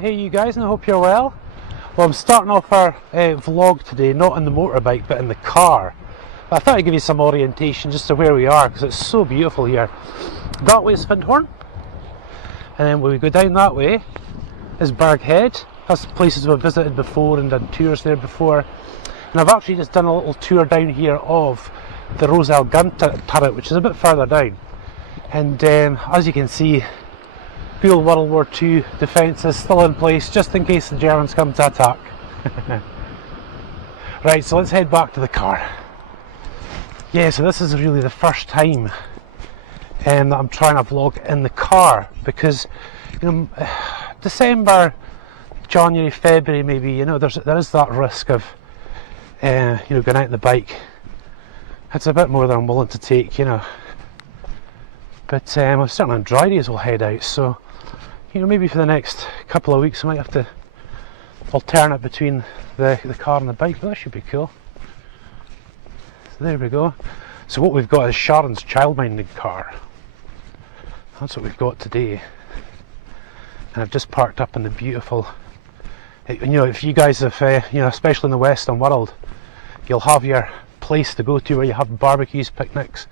Hey you guys, and I hope you're well. Well, I'm starting off our vlog today, not in the motorbike but in the car. But I thought I'd give you some orientation just to where we are, because it's so beautiful here. That way is Findhorn, and then when we go down that way is Burghead. That's places we've visited before and done tours there before. And I've actually just done a little tour down here of the Roseisle gun turret, which is a bit further down. And as you can see, the old World War II defence is still in place, just in case the Germans come to attack. Right, so let's head back to the car. Yeah, so this is really the first time that I'm trying to vlog in the car, because December, January, February maybe, there is that risk of going out on the bike. It's a bit more than I'm willing to take, but certainly on dry days we'll head out, so maybe for the next couple of weeks I might have to alternate between the car and the bike, but that should be cool. So there we go. So what we've got is Sharon's childminding car. That's what we've got today. And I've just parked up in the beautiful, if you guys have, especially in the Western world, you'll have your place to go to where you have barbecues, picnics,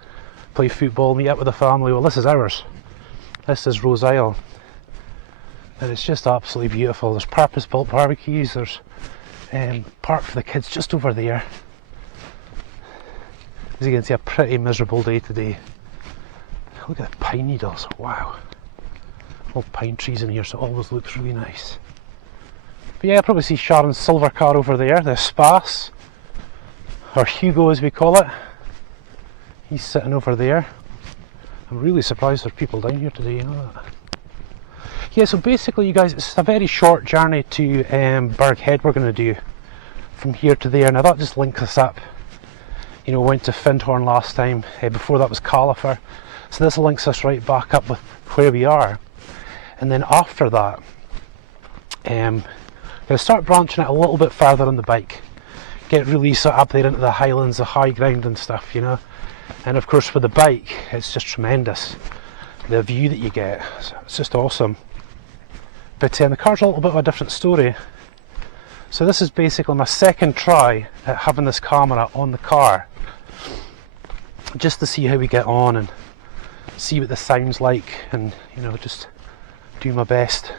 play football, meet up with the family. Well, this is ours. This is Roseisle. And it's just absolutely beautiful. There's purpose-built barbecues, there's park for the kids just over there. As you can see, a pretty miserable day today. Look at the pine needles, wow. All pine trees in here, so it always looks really nice. But yeah, I'll probably see Sharon's silver car over there, the Spas, or Hugo as we call it. He's sitting over there. I'm really surprised there's people down here today, that. Yeah, so basically you guys, it's a very short journey to Burghead we're going to do from here to there. Now that just links us up. Went to Findhorn last time, before that was Califer. So this links us right back up with where we are. And then after that, I'm going to start branching out a little bit further on the bike. Get really sort of up there into the highlands, the high ground and stuff, And of course for the bike, it's just tremendous. The view that you get, it's just awesome. But the car's a little bit of a different story. So this is basically my second try at having this camera on the car, just to see how we get on and see what this sounds like, and just do my best.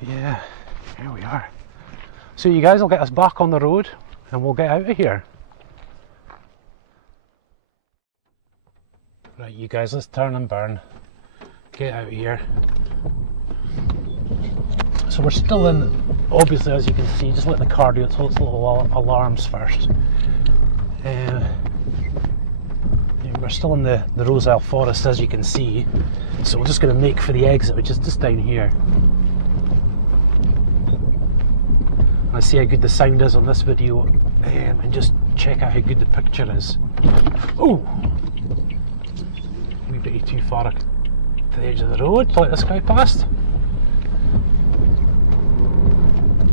Yeah, here we are. So you guys will get us back on the road and we'll get out of here. Right, you guys, let's turn and burn. Get out of here. So we're still in, obviously, as you can see, just let the car do its little alarms first. We're still in the Roseisle forest, as you can see. So we're just going to make for the exit, which is just down here. I see how good the sound is on this video, and just check out how good the picture is. Oh! A wee bit too far to the edge of the road to let this guy past.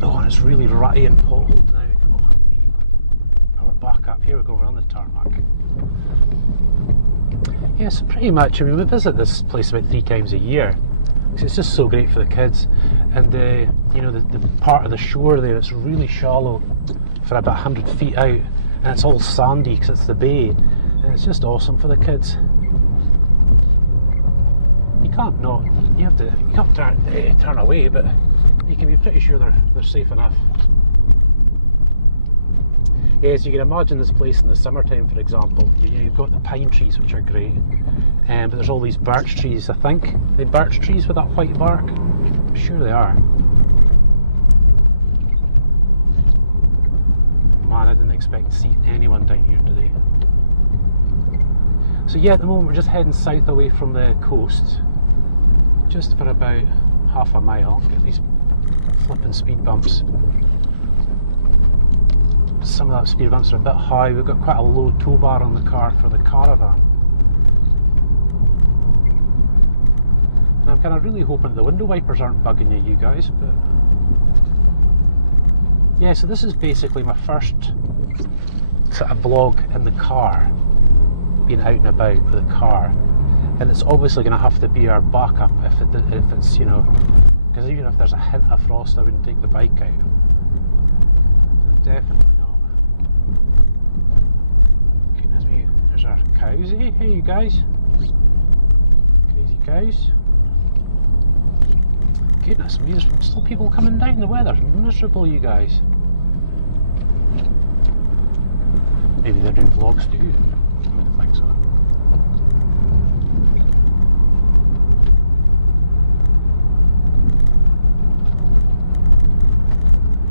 Oh, and it's really ratty and potholed now. Oh, we're back up. Here we go, we're on the tarmac. Yeah, so pretty much, we visit this place about 3 times a year, because it's just so great for the kids. And the part of the shore there, it's really shallow for about 100 feet out, and it's all sandy because it's the bay, and it's just awesome for the kids. You can't turn away, but you can be pretty sure they're safe enough. Yeah, so you can imagine this place in the summertime, for example. You've got the pine trees, which are great, but there's all these birch trees, I think. Are they birch trees with that white bark? I'm sure they are. Man, I didn't expect to see anyone down here today. So yeah, at the moment we're just heading south away from the coast, just for about half a mile. Get these flipping speed bumps. Some of that speed bumps are a bit high. We've got quite a low tow bar on the car for the caravan. And I'm kind of really hoping the window wipers aren't bugging you guys, but yeah, so this is basically my first sort of vlog in the car, being out and about with the car, and it's obviously going to have to be our backup if it's because even if there's a hint of frost, I wouldn't take the bike out. Definitely not. Goodness me, there's our cows, eh? Hey, you guys. Crazy cows. Goodness me, there's still people coming down. The weather's miserable, you guys. Maybe they're doing vlogs too. I don't think so.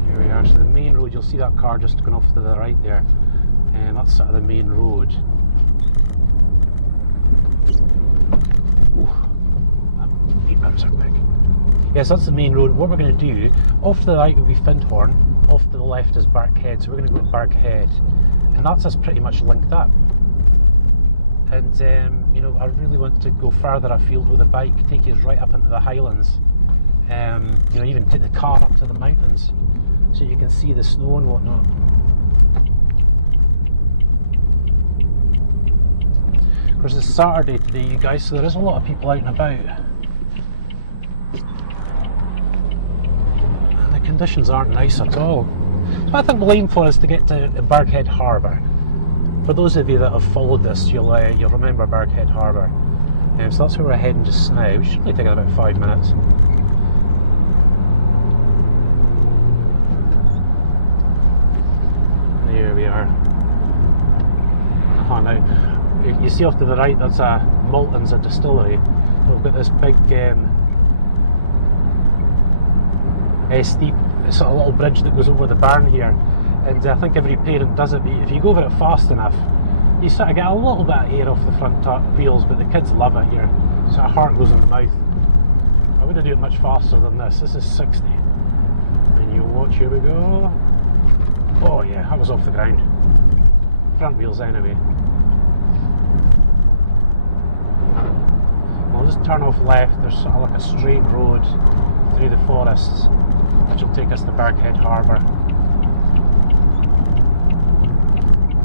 Here we are. So the main road, you'll see that car just going off to the right there. And that's sort of the main road. Ooh, that bits are big. Yes, that's the main road. What we're going to do, off to the right will be Findhorn, off to the left is Burghead, so we're going to go to Burghead, and that's us pretty much linked up. And you know, I really want to go further afield with the bike, take you right up into the Highlands, you know, even take the car up to the mountains, so you can see the snow and whatnot. Of course, it's Saturday today, you guys, so there is a lot of people out and about. Conditions aren't nice at all. So I think we'll aim for is to get to Burghead Harbour. For those of you that have followed this, you'll remember Burghead Harbour. So that's where we're heading just now. It should only take about 5 minutes. There we are. Oh, now you see off to the right, that's a Malton's, a distillery. We've got this big steep sort of little bridge that goes over the barn here, and I think every parent does it, but if you go over it fast enough you sort of get a little bit of air off the front wheels, but the kids love it here, so a heart goes in the mouth. I wouldn't do it much faster than this. This is 60, and you watch, here we go. Oh yeah, that was off the ground. Front wheels anyway. I'll just turn off left. There's sort of like a straight road through the forests, which will take us to Burghead Harbour.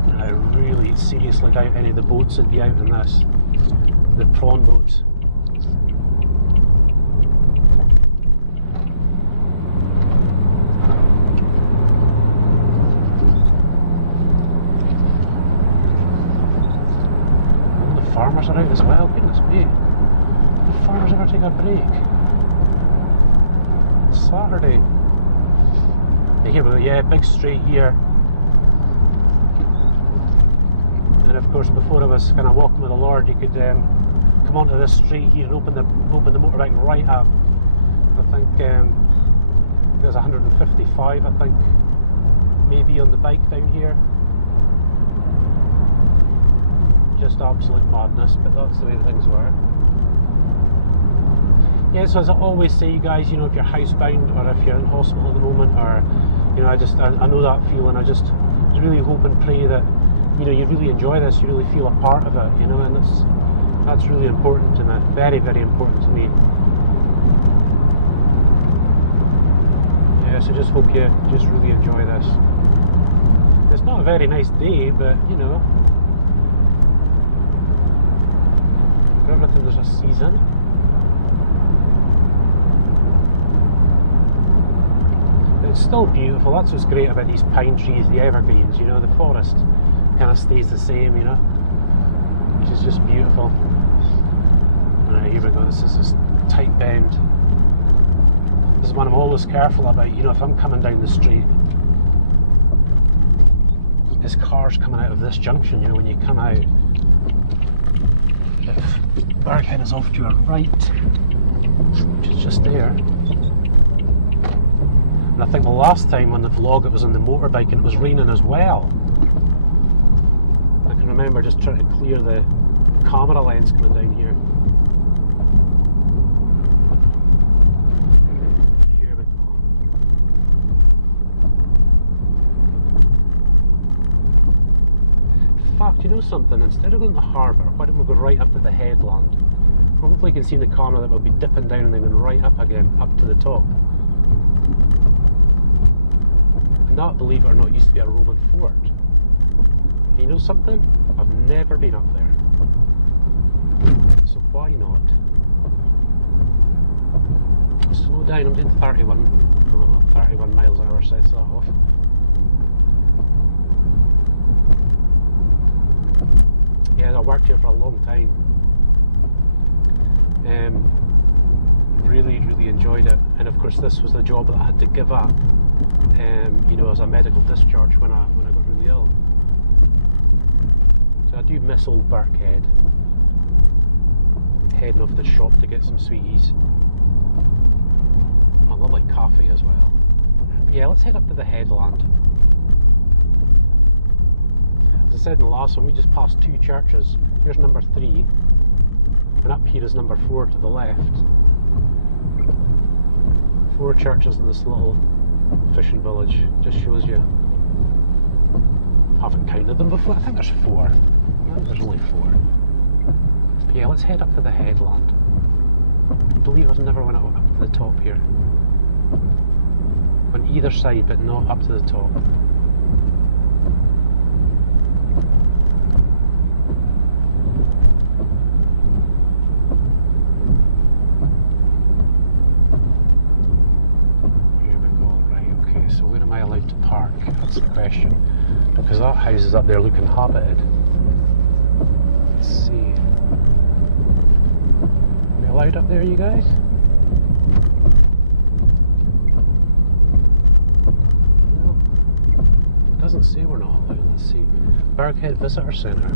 And I really seriously doubt any of the boats would be out in this. The prawn boats. Oh, the farmers are out as well, goodness me. The farmers ever take a break? Saturday. Here we go, yeah, big straight here. And of course, before I was kind of walking with the Lord, you could come onto this straight here and open the motorbike right up. I think there's 155, I think, maybe on the bike down here. Just absolute madness, but that's the way things were. Yeah, so as I always say, you guys, you know, if you're housebound or if you're in hospital at the moment, or, you know, I know that feeling. I just really hope and pray that, you know, you really enjoy this, you really feel a part of it, you know, and that's really important to me, very, very important to me. Yeah, so just hope you just really enjoy this. It's not a very nice day, but, you know, for everything there's a season. It's still beautiful. That's what's great about these pine trees, the evergreens, you know, the forest kind of stays the same, you know, which is just beautiful. Alright, here we go. This is this tight bend. This is one I'm always careful about, you know, if I'm coming down the street. There's cars coming out of this junction, you know, when you come out. If Burghead is off to your right, which is just there. And I think the last time on the vlog it was on the motorbike and it was raining as well. I can remember just trying to clear the camera lens coming down here. Here we go. In fact, you know something? Instead of going to the harbour, why don't we go right up to the headland? Hopefully you can see in the camera that we'll be dipping down and then going right up again, up to the top. And that, believe it or not, used to be a Roman fort. And you know something? I've never been up there. So why not? Slow down, I'm doing 31 miles an hour, sets that off. Yeah, I worked here for a long time. Really enjoyed it, and of course this was the job that I had to give up, you know, as a medical discharge when I got really ill. So I do miss old Burghead. Heading off to the shop to get some sweeties. A lovely coffee as well. Yeah, let's head up to the headland. As I said in the last one, we just passed 2 churches. Here's number 3, and up here is number 4 to the left. 4 churches in this little fishing village. Just shows you. I haven't counted them before. I think there's 4. I think there's only 4. But yeah, let's head up to the headland. I believe I've never went up to the top here. On either side, but not up to the top. Here we go. Right, okay, so where am I allowed to park? That's the question. Because that house is up there looking habited. Let's see. Are we allowed up there, you guys? Doesn't say we're not allowed. Let's see. Burghead Visitor Centre.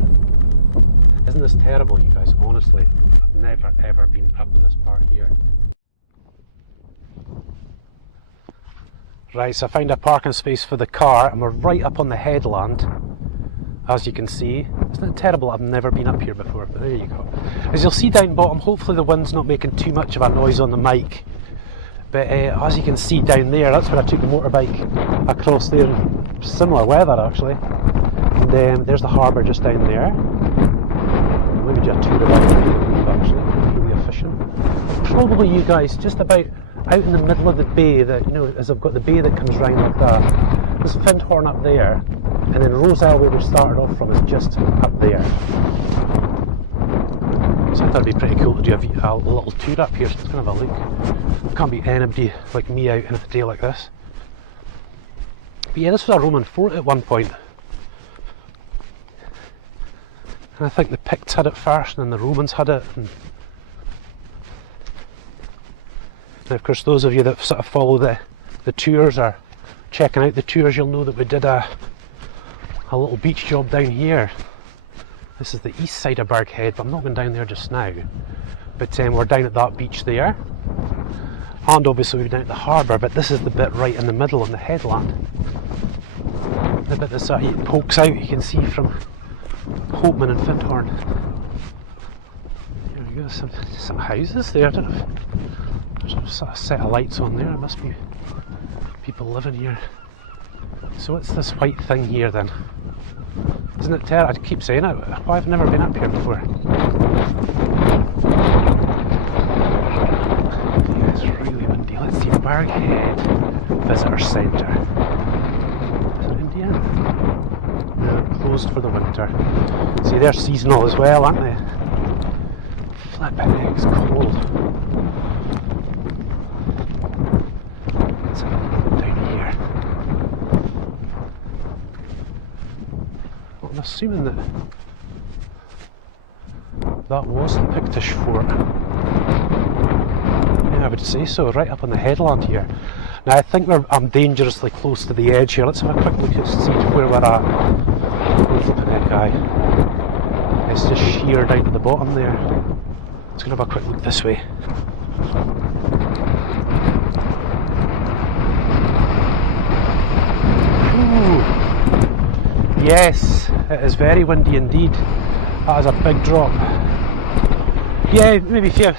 Isn't this terrible, you guys? Honestly, I've never ever been up in this part here. Right, so I found a parking space for the car, and we're right up on the headland, as you can see. Isn't it terrible? I've never been up here before, but there you go. As you'll see down bottom, hopefully the wind's not making too much of a noise on the mic. But as you can see down there, that's where I took the motorbike across there. Similar weather actually. And there's the harbour just down there. Let me do a tour of it actually, really efficient. Probably you guys just about out in the middle of the bay, that, you know, as I've got the bay that comes round like that. There's Findhorn up there, and then Roseisle, where we started off from, is just up there. So I thought it'd be pretty cool to do a little tour up here, so let's go and have a look. There can't be anybody like me out in a day like this. But yeah, this was a Roman fort at one point. And I think the Picts had it first, and then the Romans had it. And of course, those of you that sort of follow the tours or checking out the tours, you'll know that we did a little beach job down here. This is the east side of Burghead, but I'm not going down there just now. But we're down at that beach there. And obviously we've been down at the harbour, but this is the bit right in the middle on the headland. The bit that sort of pokes out, you can see from Hopeman and Findhorn. There we go, some houses there. I don't know if there's a sort of set of lights on there. There must be people living here. So what's this white thing here then? Isn't it terrible? I keep saying it. Why I've never been up here before. Yeah, it's really windy. Let's see, Burghead Visitor Centre. Is it Indian? No, closed for the winter. See, they're seasonal as well, aren't they? Flipping heck, it's cold. Let's have a look down here. I'm assuming that was the Pictish fort. Yeah, I would say so, right up on the headland here. Now I think I'm dangerously close to the edge here. Let's have a quick look to see where we're at. Flipping heck, aye. It's just sheer down to the bottom there. Let's go have a quick look this way. Ooh. Yes, it is very windy indeed. That is a big drop. Yeah, maybe if you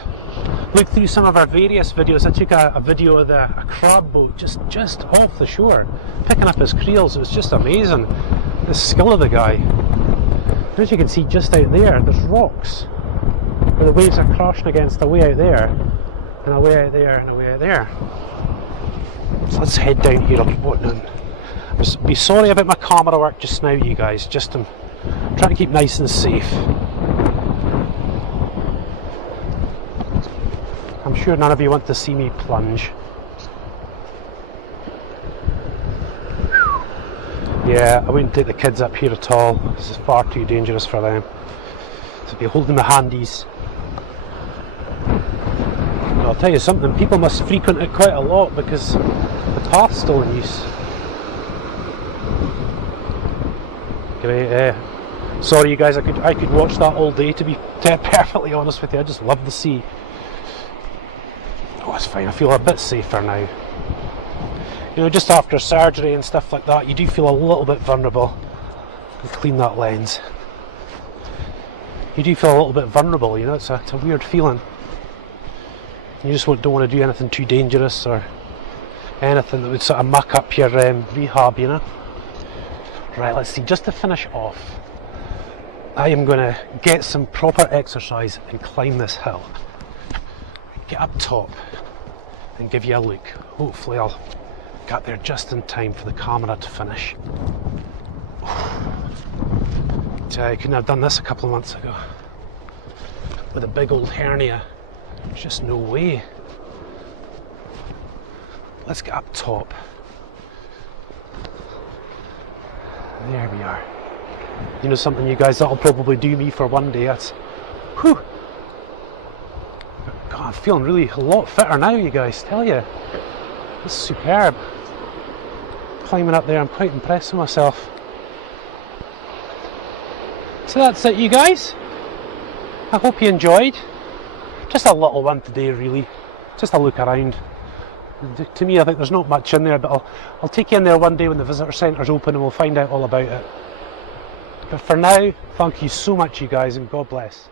look through some of our various videos, I took a video of a crab boat just off the shore, picking up his creels. It was just amazing, the skill of the guy. As you can see just out there, there's rocks where the waves are crashing against a way out there, and a way out there, and a way out there. So let's head down here. Be sorry about my camera work just now, you guys. I'm trying to keep nice and safe. I'm sure none of you want to see me plunge. Yeah, I wouldn't take the kids up here at all. This is far too dangerous for them. So I'll be holding the handies. But I'll tell you something, people must frequent it quite a lot because the path's still in use. Great, sorry you guys, I could watch that all day, to be perfectly honest with you. I just love the sea. Oh, it's fine, I feel a bit safer now. You know, just after surgery and stuff like that, you do feel a little bit vulnerable. And clean that lens. You do feel a little bit vulnerable, you know, it's a weird feeling. You just don't want to do anything too dangerous or anything that would sort of muck up your rehab, you know. Right, let's see, just to finish off, I am going to get some proper exercise and climb this hill. Get up top and give you a look. Hopefully I'll get there just in time for the camera to finish. I couldn't have done this a couple of months ago. With a big old hernia. There's just no way. Let's get up top. There we are. You know something, you guys, that'll probably do me for one day. That's, whew. God, I'm feeling really a lot fitter now, you guys, tell you. This is superb. Climbing up there, I'm quite impressed with myself. So that's it, you guys. I hope you enjoyed. Just a little one today, really. Just a look around. To me, I think there's not much in there, but I'll take you in there one day when the visitor centre's open and we'll find out all about it. But for now, thank you so much, you guys, and God bless.